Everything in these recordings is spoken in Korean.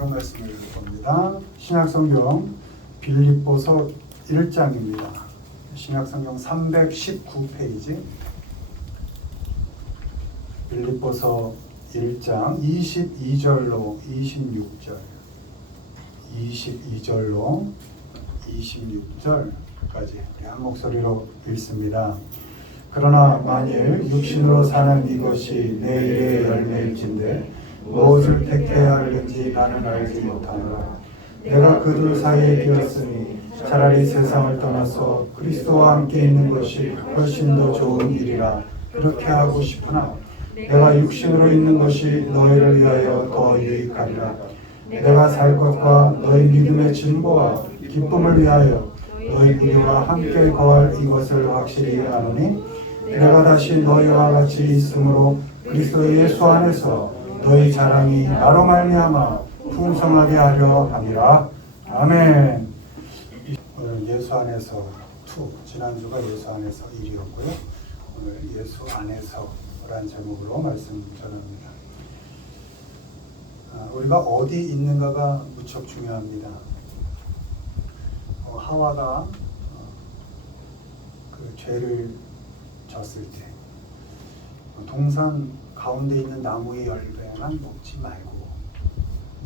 성경 말씀을 읽을 겁니다. 신약성경 빌립보서 1장입니다. 신약성경 319페이지 빌립보서 1장 22절로 26절 22절로 26절까지 한 목소리로 읽습니다. 그러나 만일 육신으로 사는 이것이 내 일의 열매일진데 무엇을 택해야 하는지 나는 알지 못하노라. 내가 그들 사이에 되었으니 차라리 세상을 떠나서 그리스도와 함께 있는 것이 훨씬 더 좋은 일이라 그렇게 하고 싶으나 내가 육신으로 있는 것이 너희를 위하여 더 유익하리라. 내가 살 것과 너희 믿음의 진보와 기쁨을 위하여 너희 우리와 함께 거할 이것을 확실히 아노니 내가 다시 너희와 같이 있으므로 그리스도 예수 안에서 너희 자랑이 나로 말미암아 풍성하게 하려 함이라. 아멘. 오늘 예수 안에서 2, 지난주가 예수 안에서 1이었고요. 오늘 예수 안에서라는 제목으로 말씀 전합니다. 우리가 어디 있는가가 무척 중요합니다. 하와가 그 죄를 졌을 때 동산 가운데 있는 나무의 열매만 먹지 말고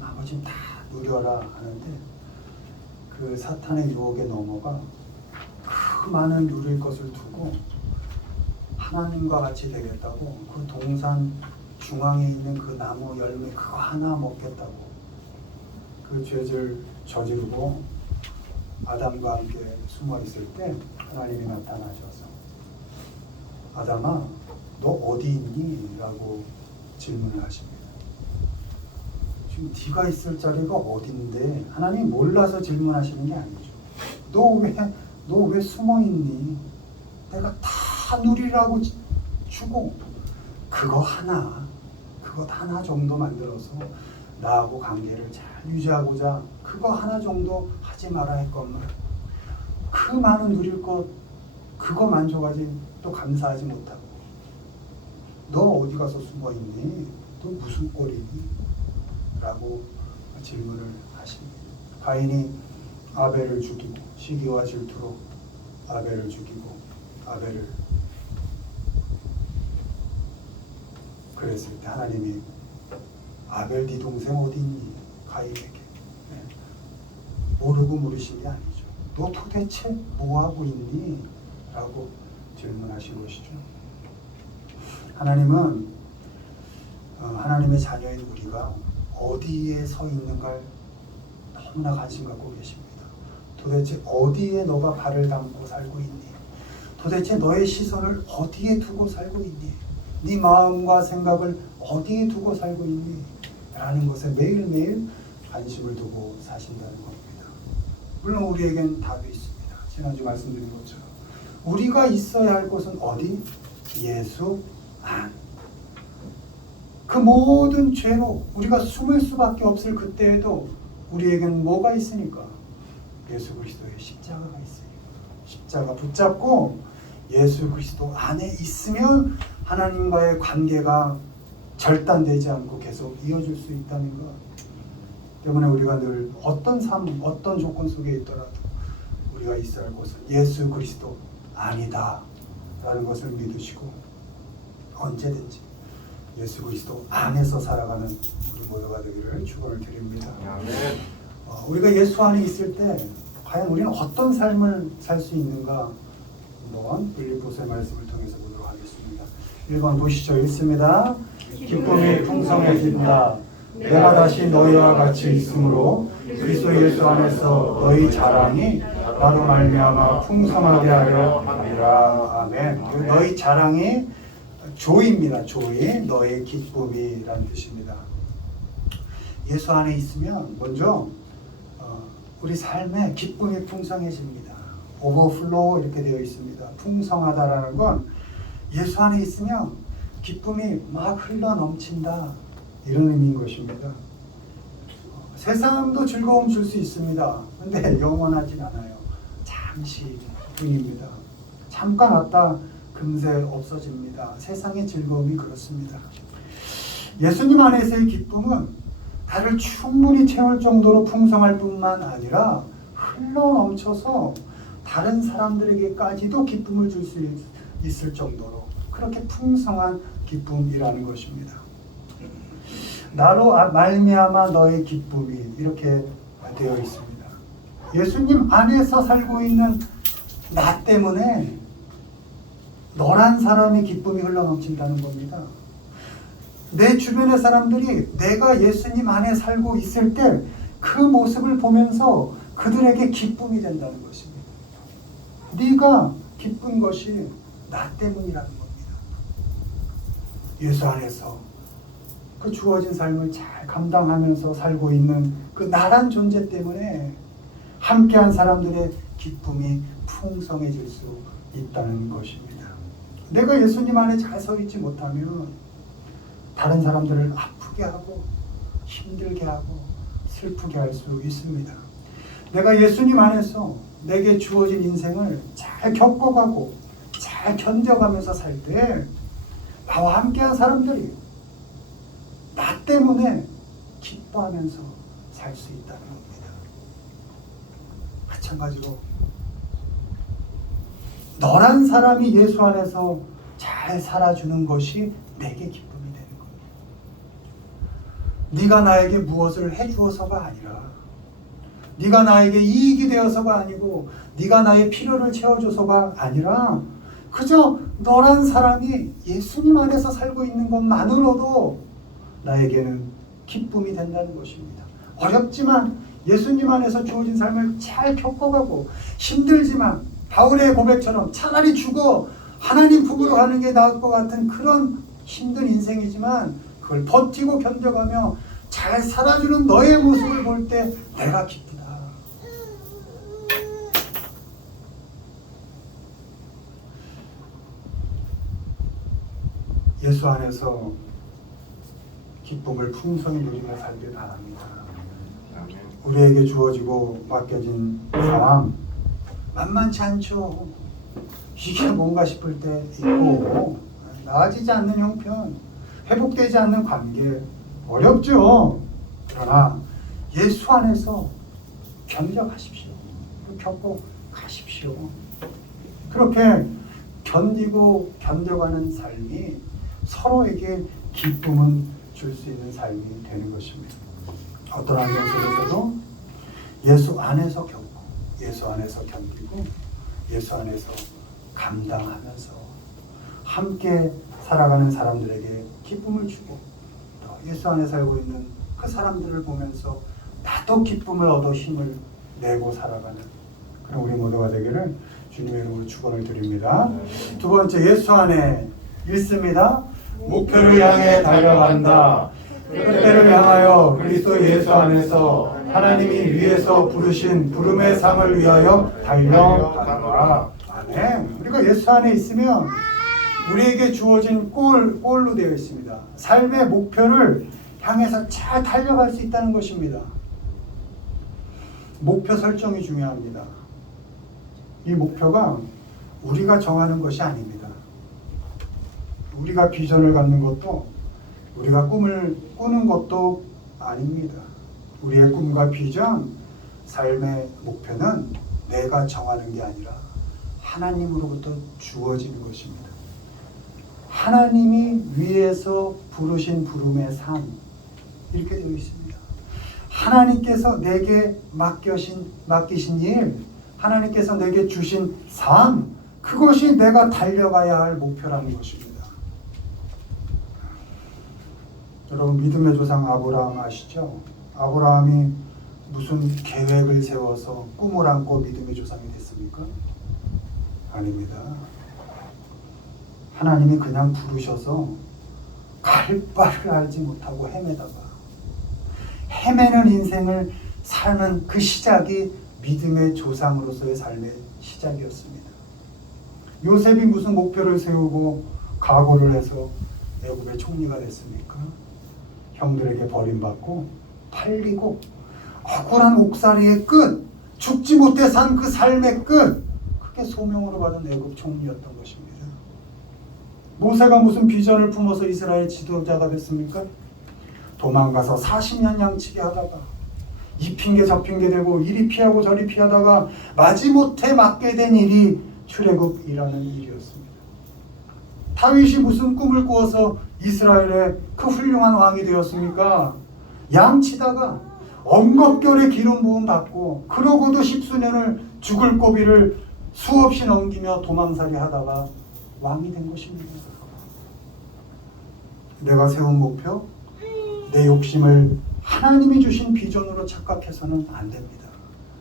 나머지는 다 누려라 하는데 그 사탄의 유혹에 넘어가 그 많은 누릴 것을 두고 하나님과 같이 되겠다고 그 동산 중앙에 있는 그 나무 열매 그거 하나 먹겠다고 그 죄를 저지르고 아담과 함께 숨어 있을 때 하나님이 나타나셔서 아담아 너 어디 있니? 라고 질문을 하십니다. 지금 네가 있을 자리가 어딘데 하나님 몰라서 질문하시는 게 아니죠. 너 왜 숨어 있니? 내가 다 누리라고 주고 그것 하나 정도 만들어서 나하고 관계를 잘 유지하고자 그거 하나 정도 하지 마라 했건만 그 많은 누릴 것 그거 만족하지 또 감사하지 못하고 너 어디 가서 숨어 있니? 너 무슨 꼴이니? 라고 질문을 하십니다. 가인이 아벨을 죽이고 시기와 질투로 아벨을 죽이고 아벨을 그랬을 때 하나님이 아벨 네 동생 어디 있니? 가인에게 모르고 물으신 게 아니죠. 너 도대체 뭐하고 있니? 라고 질문하신 것이죠. 하나님은 하나님의 자녀인 우리가 어디에 서 있는가를 너무나 관심 갖고 계십니다. 도대체 어디에 너가 발을 담고 살고 있니? 도대체 너의 시선을 어디에 두고 살고 있니? 네 마음과 생각을 어디에 두고 살고 있니? 라는 것에 매일매일 관심을 두고 사신다는 겁니다. 물론 우리에겐 답이 있습니다. 지난주 말씀드린 것처럼 우리가 있어야 할 곳은 어디? 예수 안. 그 모든 죄로 우리가 숨을 수밖에 없을 그때에도 우리에겐 뭐가 있으니까? 예수 그리스도의 십자가가 있으니까. 십자가 붙잡고 예수 그리스도 안에 있으면 하나님과의 관계가 절단되지 않고 계속 이어질 수 있다는 것 때문에 우리가 늘 어떤 삶, 어떤 조건 속에 있더라도 우리가 있어야 할 곳은 예수 그리스도 아니다 라는 것을 믿으시고 언제든지 예수 그리스도 안에서 살아가는 우리 모두가 되기를 축원을 드립니다. 우리가 예수 안에 있을 때 과연 우리는 어떤 삶을 살 수 있는가 한번 빌립보서의 말씀을 통해서 보도록 하겠습니다. 1번 보시죠. 읽습니다. 기쁨이 풍성해진다. 내가 다시 너희와 같이 있으므로 그리스도 예수 안에서 너희 자랑이 나로 말미암아 풍성하게 하려 함이라. 아멘. 너희 자랑이 조이입니다. 조이, 너의 기쁨이라는 뜻입니다. 예수 안에 있으면 먼저 우리 삶에 기쁨이 풍성해집니다. 오버플로우 이렇게 되어 있습니다. 풍성하다라는 건 예수 안에 있으면 기쁨이 막 흘러 넘친다 이런 의미인 것입니다. 세상도 즐거움 줄 수 있습니다. 근데 영원하진 않아요. 잠시뿐입니다. 잠깐 왔다 금세 없어집니다. 세상의 즐거움이 그렇습니다. 예수님 안에서의 기쁨은 나를 충분히 채울 정도로 풍성할 뿐만 아니라 흘러넘쳐서 다른 사람들에게까지도 기쁨을 줄 수 있을 정도로 그렇게 풍성한 기쁨이라는 것입니다. 나로 말미암아 너의 기쁨이 이렇게 되어 있습니다. 예수님 안에서 살고 있는 나 때문에 너란 사람의 기쁨이 흘러넘친다는 겁니다. 내 주변의 사람들이 내가 예수님 안에 살고 있을 때 그 모습을 보면서 그들에게 기쁨이 된다는 것입니다. 네가 기쁜 것이 나 때문이라는 겁니다. 예수 안에서 그 주어진 삶을 잘 감당하면서 살고 있는 그 나란 존재 때문에 함께한 사람들의 기쁨이 풍성해질 수 있다는 것입니다. 내가 예수님 안에 잘 서 있지 못하면 다른 사람들을 아프게 하고 힘들게 하고 슬프게 할 수 있습니다. 내가 예수님 안에서 내게 주어진 인생을 잘 겪어가고 잘 견뎌가면서 살 때 나와 함께한 사람들이 나 때문에 기뻐하면서 살 수 있다는 겁니다. 마찬가지로 너란 사람이 예수 안에서 잘 살아주는 것이 내게 기쁨이 되는 겁니다. 네가 나에게 무엇을 해주어서가 아니라 네가 나에게 이익이 되어서가 아니고 네가 나의 필요를 채워줘서가 아니라 그저 너란 사람이 예수님 안에서 살고 있는 것만으로도 나에게는 기쁨이 된다는 것입니다. 어렵지만 예수님 안에서 주어진 삶을 잘 겪어가고 힘들지만 바울의 고백처럼 차라리 죽어 하나님 품으로 가는 게 나을 것 같은 그런 힘든 인생이지만 그걸 버티고 견뎌가며 잘 살아주는 너의 모습을 볼 때 내가 기쁘다. 예수 안에서 기쁨을 풍성히 누리며 살길 바랍니다. 우리에게 주어지고 맡겨진 상황 만만치 않죠. 이게 뭔가 싶을 때 있고 나아지지 않는 형편, 회복되지 않는 관계 어렵죠. 그러나 예수 안에서 견뎌가십시오. 겪고 가십시오. 그렇게 견디고 견뎌가는 삶이 서로에게 기쁨은 줄 수 있는 삶이 되는 것입니다. 어떤 환경 속에서도 예수 안에서 겪고 예수 안에서 견디고 예수 안에서 감당하면서 함께 살아가는 사람들에게 기쁨을 주고 또 예수 안에 살고 있는 그 사람들을 보면서 나도 기쁨을 얻어 힘을 내고 살아가는 그런 우리 모두가 되기를 주님의 이름으로 축원을 드립니다. 두 번째, 예수 안에 있습니다. 목표를 향해 달려간다. 그때를 향하여 그리스도 예수 안에서 하나님이 위에서 부르신 부름의 상을 위하여 달려가노라. 아멘. 우리가 예수 안에 있으면 우리에게 주어진 골로 되어 있습니다. 삶의 목표를 향해서 잘 달려갈 수 있다는 것입니다. 목표 설정이 중요합니다. 이 목표가 우리가 정하는 것이 아닙니다. 우리가 비전을 갖는 것도 우리가 꿈을 꾸는 것도 아닙니다. 우리의 꿈과 비전, 삶의 목표는 내가 정하는 게 아니라 하나님으로부터 주어지는 것입니다. 하나님이 위에서 부르신 부름의 삶 이렇게 되어 있습니다. 하나님께서 내게 맡기신 일, 하나님께서 내게 주신 삶, 그것이 내가 달려가야 할 목표라는 것입니다. 여러분 믿음의 조상 아브라함 아시죠? 아브라함이 무슨 계획을 세워서 꿈을 안고 믿음의 조상이 됐습니까? 아닙니다. 하나님이 그냥 부르셔서 갈 바를 알지 못하고 헤매는 인생을 사는 그 시작이 믿음의 조상으로서의 삶의 시작이었습니다. 요셉이 무슨 목표를 세우고 각오를 해서 애굽의 총리가 됐습니까? 형들에게 버림받고 팔리고 억울한 옥살이의 끝, 죽지 못해 산 그 삶의 끝, 그게 소명으로 받은 애굽 총리였던 것입니다. 모세가 무슨 비전을 품어서 이스라엘 지도자가 됐습니까? 도망가서 40년 양치기 하다가 이 핑계 저 핑계 대고 이리 피하고 저리 피하다가 마지못해 맡게 된 일이 출애굽이라는 일이었습니다. 다윗이 무슨 꿈을 꾸어서 이스라엘의 그 훌륭한 왕이 되었습니까? 양치다가 엉겁결에 기름 부음 받고 그러고도 10수년을 죽을 고비를 수없이 넘기며 도망살이 하다가 왕이 된 것입니다. 내가 세운 목표, 내 욕심을 하나님이 주신 비전으로 착각해서는 안 됩니다.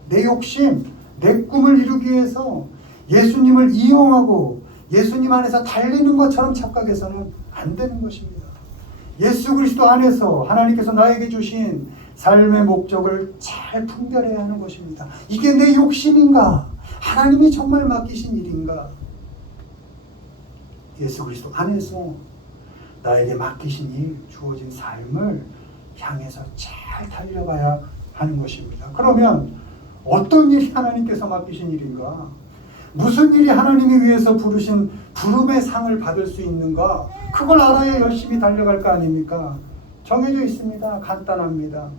내 욕심, 내 꿈을 이루기 위해서 예수님을 이용하고 예수님 안에서 달리는 것처럼 착각해서는 안 되는 것입니다. 예수 그리스도 안에서 하나님께서 나에게 주신 삶의 목적을 잘 분별해야 하는 것입니다. 이게 내 욕심인가? 하나님이 정말 맡기신 일인가? 예수 그리스도 안에서 나에게 맡기신 일, 주어진 삶을 향해서 잘 달려가야 하는 것입니다. 그러면 어떤 일이 하나님께서 맡기신 일인가? 무슨 일이 하나님이 위해서 부르신 부름의 상을 받을 수 있는가? 그걸 알아야 열심히 달려갈 거 아닙니까? 정해져 있습니다. 간단합니다.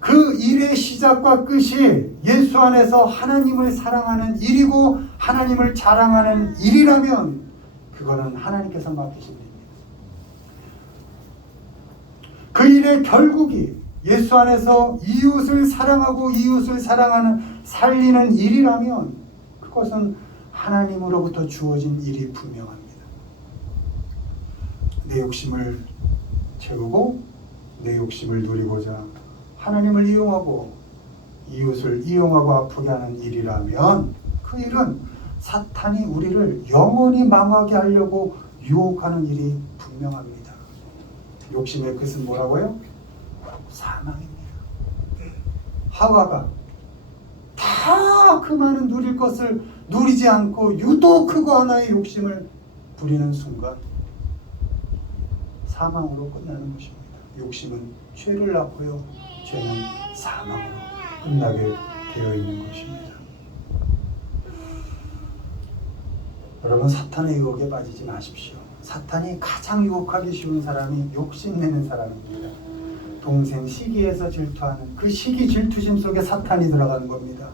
그 일의 시작과 끝이 예수 안에서 하나님을 사랑하는 일이고 하나님을 자랑하는 일이라면 그거는 하나님께서 맡기신 일입니다. 그 일의 결국이 예수 안에서 이웃을 사랑하고 이웃을 사랑하는 살리는 일이라면 그것은 하나님으로부터 주어진 일이 분명합니다. 내 욕심을 채우고 내 욕심을 누리고자 하나님을 이용하고 이웃을 이용하고 아프게 하는 일이라면 그 일은 사탄이 우리를 영원히 망하게 하려고 유혹하는 일이 분명합니다. 욕심의 끝은 뭐라고요? 사망입니다. 하와가 다 그 많은 누릴 것을 누리지 않고 유독 그거 하나의 욕심을 부리는 순간 사망으로 끝나는 것입니다. 욕심은 죄를 낳고요. 죄는 사망으로 끝나게 되어 있는 것입니다. 여러분, 사탄의 유혹에 빠지지 마십시오. 사탄이 가장 유혹하기 쉬운 사람이 욕심내는 사람입니다. 동생 시기에서 질투하는 그 시기 질투심 속에 사탄이 들어가는 겁니다.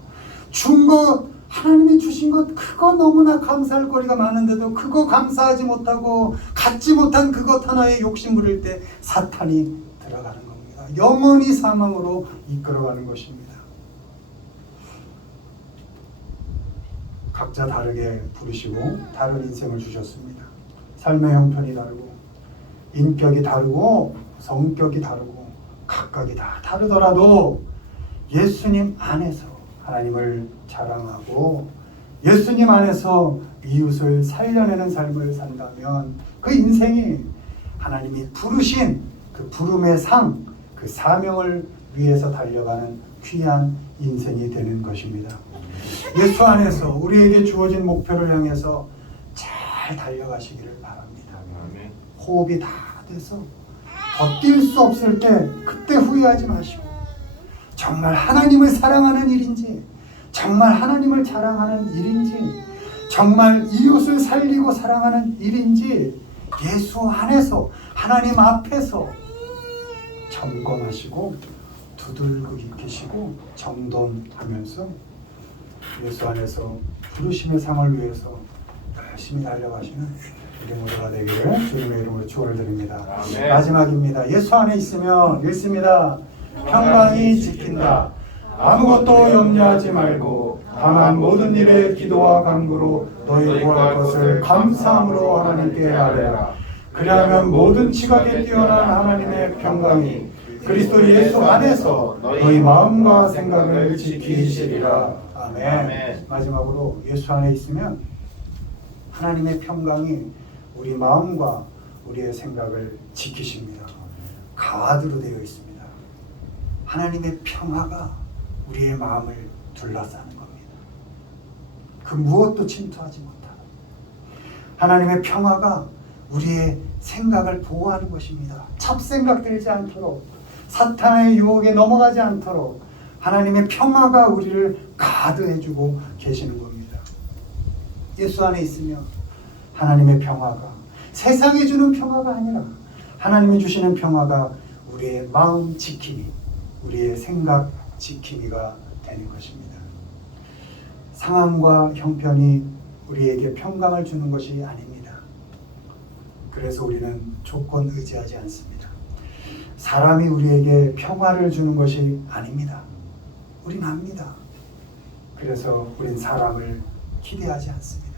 준 것, 하나님이 주신 것 그거 너무나 감사할 거리가 많은데도 그거 감사하지 못하고 갖지 못한 그것 하나에 욕심 부릴 때 사탄이 들어가는 겁니다. 영원히 사망으로 이끌어가는 것입니다. 각자 다르게 부르시고 다른 인생을 주셨습니다. 삶의 형편이 다르고 인격이 다르고 성격이 다르고 각각이 다 다르더라도 예수님 안에서 하나님을 자랑하고 예수님 안에서 이웃을 살려내는 삶을 산다면 그 인생이 하나님이 부르신 그 부름의 상, 그 사명을 위해서 달려가는 귀한 인생이 되는 것입니다. 예수 안에서 우리에게 주어진 목표를 향해서 잘 달려가시기를 바랍니다. 호흡이 다 돼서 더 뛸 수 없을 때 그때 후회하지 마시고 정말 하나님을 사랑하는 일인지 정말 하나님을 자랑하는 일인지 정말 이웃을 살리고 사랑하는 일인지 예수 안에서 하나님 앞에서 점검하시고 두들겨 계시고 점검하면서 예수 안에서 부르심의 상을 위해서 열심히 달려가시는 우리 모두가 되기를 주님의 이름으로 축원을 드립니다. 아멘. 마지막입니다. 예수 안에 있으면 읽습니다. 평강이 지킨다. 아무것도 염려하지 말고 다만 모든 일에 기도와 간구로 너희 구할 것을 감사함으로 하나님께 아뢰라. 그리하면 모든 지각에 뛰어난 하나님의 평강이 그리스도 예수 안에서 너희 마음과 생각을 지키시리라. 아멘. 아멘. 마지막으로 예수 안에 있으면 하나님의 평강이 우리 마음과 우리의 생각을 지키십니다. 가드로 되어 있습니다. 하나님의 평화가 우리의 마음을 둘러싸는 겁니다. 그 무엇도 침투하지 못하고 하나님의 평화가 우리의 생각을 보호하는 것입니다. 잡생각 들지 않도록 사탄의 유혹에 넘어가지 않도록 하나님의 평화가 우리를 가드해주고 계시는 겁니다. 예수 안에 있으면 하나님의 평화가 세상이 주는 평화가 아니라 하나님이 주시는 평화가 우리의 마음 지킴이, 우리의 생각 지킴이가 되는 것입니다. 상황과 형편이 우리에게 평강을 주는 것이 아닙니다. 그래서 우리는 조건 의지하지 않습니다. 사람이 우리에게 평화를 주는 것이 아닙니다. 우린 압니다. 그래서 우린 사람을 기대하지 않습니다.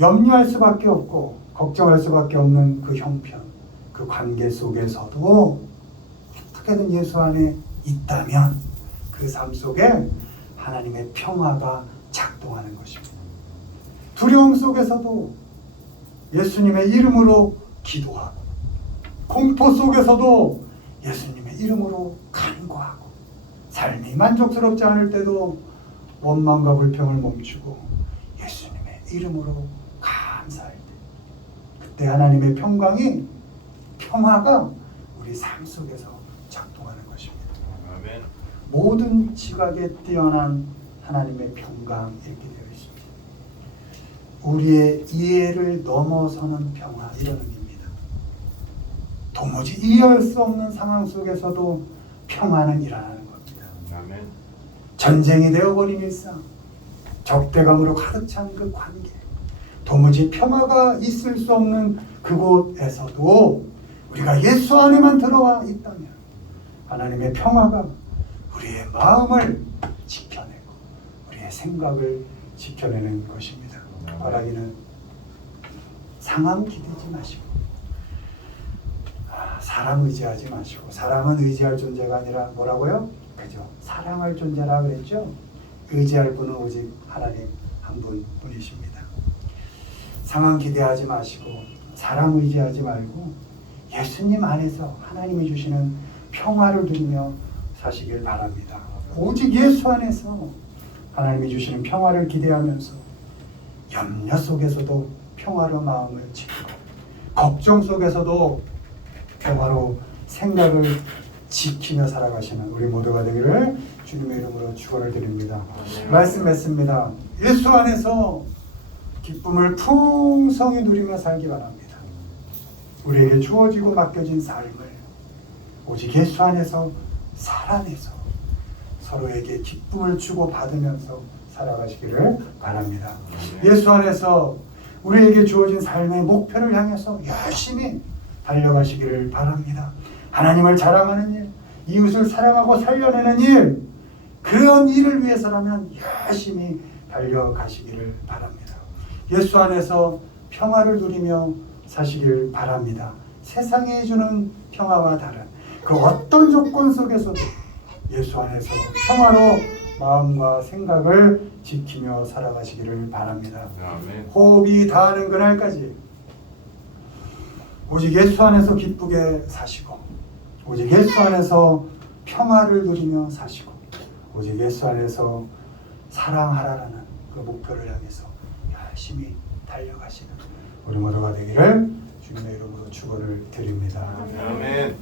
염려할 수밖에 없고 걱정할 수밖에 없는 그 형편, 그 관계 속에서도 어떻게든 예수 안에 있다면 그 삶 속에 하나님의 평화가 작동하는 것입니다. 두려움 속에서도 예수님의 이름으로 기도하고, 공포 속에서도 예수님의 이름으로 간구하고, 삶이 만족스럽지 않을 때도 원망과 불평을 멈추고 예수님의 이름으로 감사할 때, 그때 하나님의 평화가 우리 삶 속에서 작동하는 것입니다. 아멘. 모든 지각에 뛰어난 하나님의 평강 있게 되어 있습니다. 우리의 이해를 넘어서는 평화, 이런 의미입니다. 도무지 이해할 수 없는 상황 속에서도 평화는 일어나는 겁니다. 아멘. 전쟁이 되어버린 일상, 적대감으로 가득 찬 그 관계, 도무지 평화가 있을 수 없는 그곳에서도 우리가 예수 안에만 들어와 있다면 하나님의 평화가 우리의 마음을 지켜내고 우리의 생각을 지켜내는 것입니다. 바라기는 상황 기대지 마시고, 사람 의지하지 마시고, 사람은 의지할 존재가 아니라 뭐라고요? 그죠? 사랑할 존재라 그랬죠? 의지할 분은 오직 하나님 한 분뿐이십니다. 상황 기대하지 마시고 사람 의지하지 말고 예수님 안에서 하나님이 주시는 평화를 누리며 사시길 바랍니다. 오직 예수 안에서 하나님이 주시는 평화를 기대하면서 염려 속에서도 평화로 마음을 지키고, 걱정 속에서도 평화로 생각을 지키며 살아가시는 우리 모두가 되기를 주님의 이름으로 축원을 드립니다. 말씀 맺습니다. 예수 안에서 기쁨을 풍성히 누리며 살기 바랍니다. 우리에게 주어지고 맡겨진 삶을 오직 예수 안에서 살아내서 서로에게 기쁨을 주고 받으면서 살아가시기를 바랍니다. 예수 안에서 우리에게 주어진 삶의 목표를 향해서 열심히 달려가시기를 바랍니다. 하나님을 자랑하는 일, 이웃을 사랑하고 살려내는 일, 그런 일을 위해서라면 열심히 달려가시기를 바랍니다. 예수 안에서 평화를 누리며 사시길 바랍니다. 세상이 주는 평화와 다른 그 어떤 조건 속에서도 예수 안에서 평화로 마음과 생각을 지키며 살아가시기를 바랍니다. 아멘. 호흡이 닿는 그날까지 오직 예수 안에서 기쁘게 사시고, 오직 예수 안에서 평화를 누리며 사시고, 오직 예수 안에서 사랑하라라는 그 목표를 향해서 열심히 달려가시는 우리 모두가 되기를 주님의 이름으로 축원을 드립니다. 아멘.